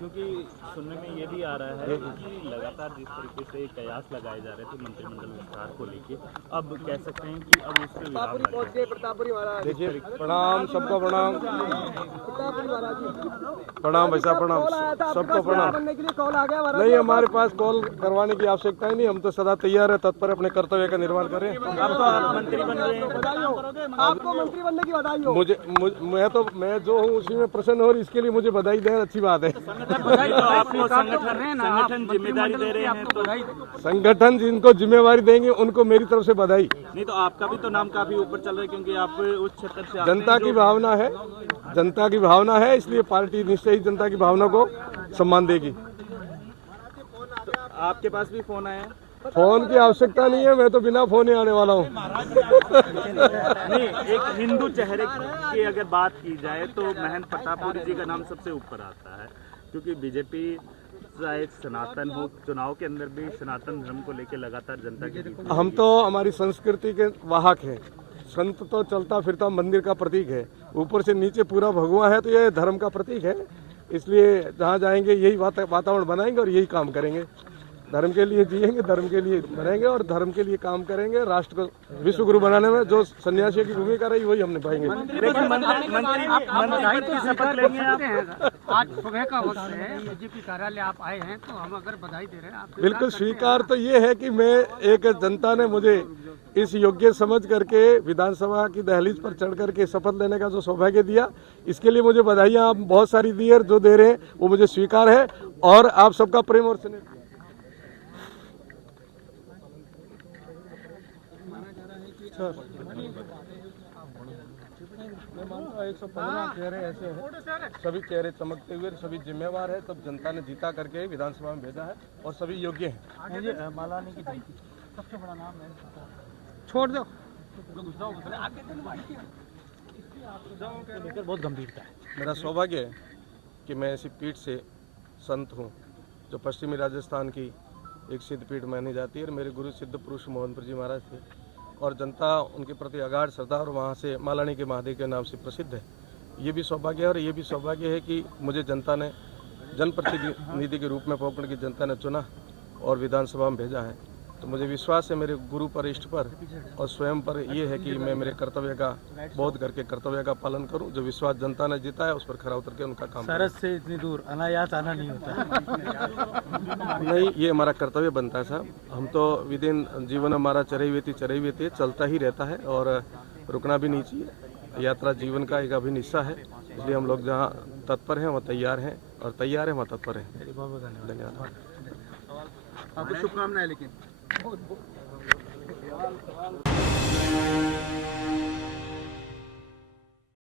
क्योंकि सुनने में ये भी आ रहा है कि लगातार जिस तरीके से कयास लगाए जा रहे थे मंत्रिमंडल विस्तार को लेके, अब कह सकते हैं कि अब उस पर विराम लग गया। देखिए, प्रणाम, सबको प्रणाम, प्रणाम भाई साहब, प्रणाम, सबको प्रणाम। नहीं, हमारे पास कॉल करवाने की आवश्यकता ही नहीं, हम तो सदा तैयार है, तत्पर अपने कर्तव्य का निर्वहन करें। अब तो आप मंत्री बन रहे हैं, आपको मंत्री बनने की बधाई हो। मैं जो हूँ उसी में प्रसन्न हो, और इसके लिए मुझे बधाई दें, अच्छी बात है। तो आपको संगठन जिम्मेदारी दे रहे हैं, तो संगठन जिनको जिम्मेवारी देंगे उनको मेरी तरफ से बधाई। नहीं तो आपका भी तो नाम काफी ऊपर चल रहा है, क्योंकि आप उस क्षेत्र से जनता की भावना है, जनता की भावना है, इसलिए पार्टी निश्चय ही जनता की भावना को सम्मान देगी। तो आपके पास भी फोन आया? फोन की आवश्यकता नहीं है, मैं तो बिना फोन ही आने वाला हूँ। नहीं, एक हिंदू चेहरे की अगर बात की जाए तो महंत प्रतापपुरी जी का नाम सबसे ऊपर आता है, क्योंकि बीजेपी चाहे सनातन हो, चुनाव के अंदर भी सनातन धर्म को लेकर लगातार जनता के हम तो हमारी संस्कृति के वाहक हैं। संत तो चलता फिरता मंदिर का प्रतीक है, ऊपर से नीचे पूरा भगवा है, तो ये धर्म का प्रतीक है। इसलिए जहाँ जाएंगे यही वातावरण बनाएंगे और यही काम करेंगे। धर्म के लिए जिएंगे, धर्म के लिए मरेंगे और धर्म के लिए काम करेंगे। राष्ट्र को विश्व गुरु बनाने में जो सन्यासियों की भूमिका रही वही हम निभाएंगे। आज सुबह का वक्त है, बीजेपी कार्यालय आप आए हैं, तो हम अगर बधाई दे रहे हैं आप। बिल्कुल स्वीकार तो ये है कि मैं एक जनता ने मुझे इस योग्य समझ करके विधानसभा की दहलीज पर चढ़ करके शपथ लेने का जो सौभाग्य दिया, इसके लिए मुझे बधाइयाँ आप बहुत सारी दी है। जो दे रहे हैं वो मुझे स्वीकार है, और आप सबका प्रेम और स्नेह। मैं मानता हूँ 115 चेहरे ऐसे हैं, सभी चेहरे चमकते हुए, सभी जिम्मेवार है, तब जनता ने जीता करके विधानसभा में भेजा है और सभी योग्य हैं। मालानी की धमकी सबसे बड़ा नाम है, छोड़ दो, लेकर बहुत गंभीरता है। मेरा सौभाग्य है कि मैं ऐसी पीठ से संत हूँ जो पश्चिमी राजस्थान की एक सिद्ध पीठ मानी जाती है, और मेरे गुरु सिद्ध पुरुष मोहनपुर जी महाराज थे, और जनता उनके प्रति अगाध श्रद्धा और वहाँ से मालानी के महादेव के नाम से प्रसिद्ध है। ये भी सौभाग्य है, और ये भी सौभाग्य है कि मुझे जनता ने जनप्रतिनिधि के रूप में पोखरण की जनता ने चुना और विधानसभा में भेजा है। तो मुझे विश्वास है मेरे गुरु पर, इष्ट पर और स्वयं पर ये है कि मैं मेरे कर्तव्य का बोध करके कर्तव्य का पालन करूं। जो विश्वास जनता ने जीता है उस पर खरा उतर के उनका काम सरस से इतनी दूर अनायास आना नहीं होता। नहीं, ये हमारा कर्तव्य बनता है साहब। हम तो विदिन जीवन हमारा चरई हुए थे, चलता ही रहता है और रुकना भी नहीं चाहिए। यात्रा जीवन का एक अभिन्न हिस्सा है, इसलिए हम लोग जहाँ तत्पर हैं वहाँ तैयार हैं, और तैयार हैं वहाँ तत्पर हैं। बहुत बहुत धन्यवाद। धन्यवाद। आपको शुभकामनाएं। लेकिन